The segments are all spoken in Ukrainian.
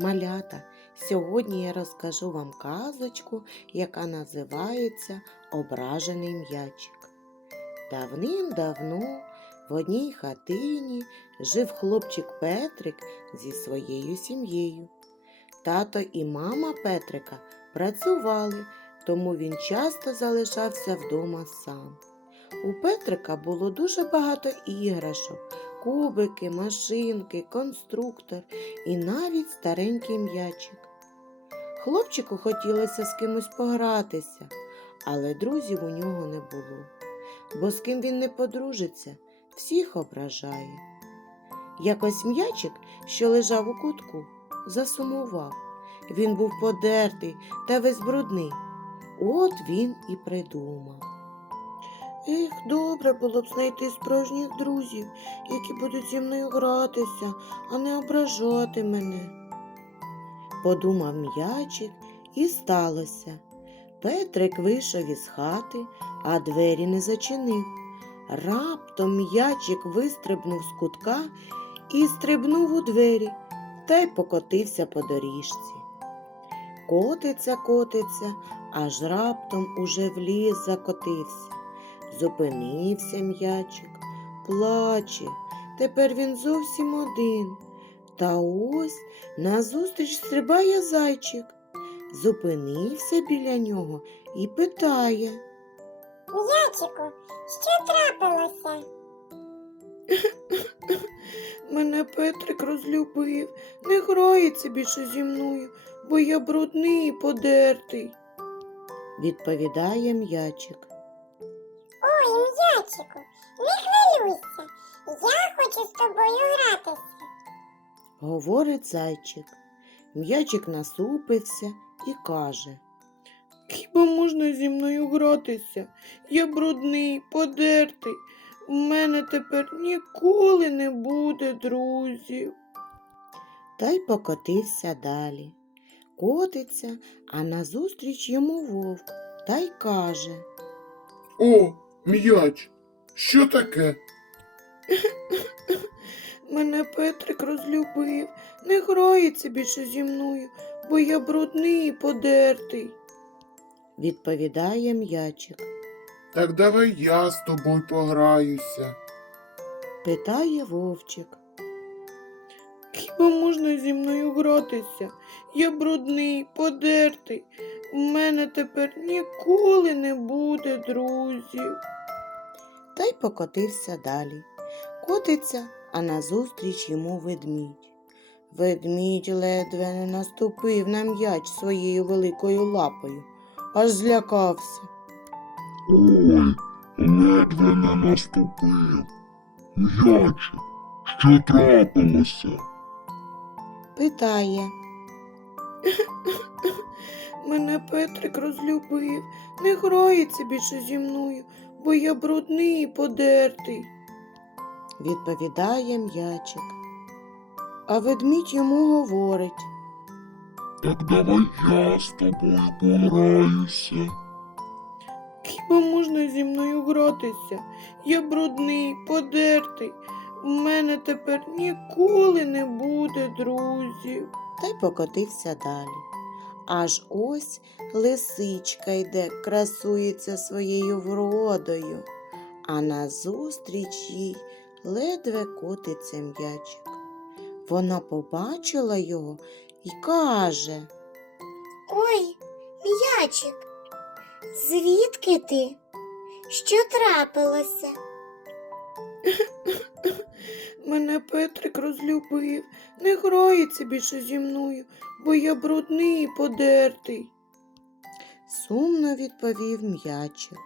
Малята, сьогодні я розкажу вам казочку, яка називається Ображений м'ячик. Давним-давно в одній хатині жив хлопчик Петрик зі своєю сім'єю. Тато і мама Петрика працювали, тому він часто залишався вдома сам. У Петрика було дуже багато іграшок, кубики, машинки, конструктор і навіть старенький м'ячик. Хлопчику хотілося з кимось погратися, але друзів у нього не було, бо з ким він не подружиться, всіх ображає. Якось м'ячик, що лежав у кутку, засумував. Він був подертий та весь брудний. От він і придумав. Ех, добре було б знайти справжніх друзів, які будуть зі мною гратися, а не ображати мене. Подумав м'ячик, і сталося. Петрик вийшов із хати, а двері не зачинив. Раптом м'ячик вистрибнув з кутка і стрибнув у двері та й покотився по доріжці. Котиться, котиться, аж раптом уже в ліс закотився. Зупинився м'ячик, плаче, тепер він зовсім один. Та ось назустріч стрибає зайчик. Зупинився біля нього і питає. М'ячику, що трапилося? Мене Петрик розлюбив, не грається більше зі мною, бо я брудний і подертий. Відповідає м'ячик. Ой, м'ячику, не хвилюйся. Я хочу з тобою гратися. говорить зайчик. М'ячик насупився і каже. Хіба можна зі мною гратися? Я брудний, подертий. У мене тепер ніколи не буде друзів. Та й покотився далі. Котиться, а назустріч йому вовк та й каже. О, м'яч, що таке? Мене Петрик розлюбив, не грається більше зі мною, бо я брудний і подертий. Відповідає м'ячик. Так давай я з тобою пограюся. Питає вовчик. Хіба можна зі мною гратися? Я брудний, подертий. У мене тепер ніколи не буде друзів. Покотився далі. Котиться, а назустріч йому ведмідь. Ведмідь ледве не наступив на м'яч своєю великою лапою, аж злякався. Ой, ледве не наступив. М'яче, що трапилося? питає. Мене Петрик розлюбив, не грається більше зі мною, бо я брудний і подертий. Відповідає м'ячик. А ведмідь йому говорить. Так давай я з тобою пограюся. Хіба можна зі мною гратися? Я брудний, подертий. У мене тепер ніколи не буде друзів. Та й покотився далі. Аж ось лисичка йде, красується своєю вродою, а назустріч їй ледве котиться м'ячик. Вона побачила його і каже. Ой, м'ячик, звідки ти? Що трапилося? Мене Петрик розлюбив, не грається більше зі мною, бо я брудний і подертий. Сумно відповів м'ячик.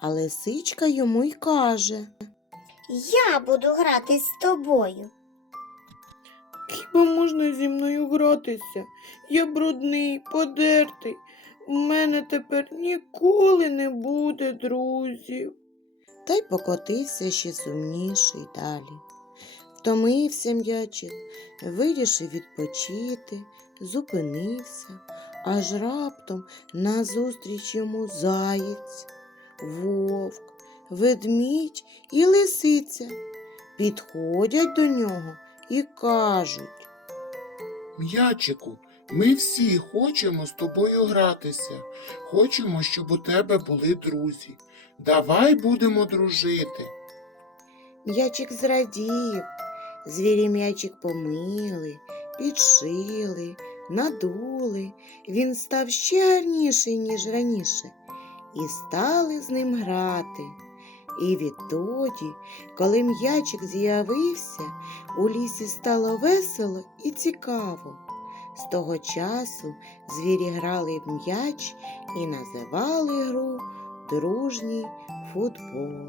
А лисичка йому й каже. Я буду грати з тобою. Хіба можна зі мною гратися? Я брудний, подертий. У мене тепер ніколи не буде друзів. Та й покотився ще сумніший далі. Втомився м'ячик, вирішив відпочити, зупинився, аж раптом назустріч йому заєць, вовк, ведмідь і лисиця. Підходять до нього і кажуть. М'ячику, ми всі хочемо з тобою гратися. Хочемо, щоб у тебе були друзі. Давай будемо дружити. М'ячик зрадів, звірі м'ячик помили, підшили, надули. Він став ще гарніший, ніж раніше, і стали з ним грати. І відтоді, коли м'ячик з'явився, у лісі стало весело і цікаво. З того часу звірі грали в м'яч і називали гру дружній футбол.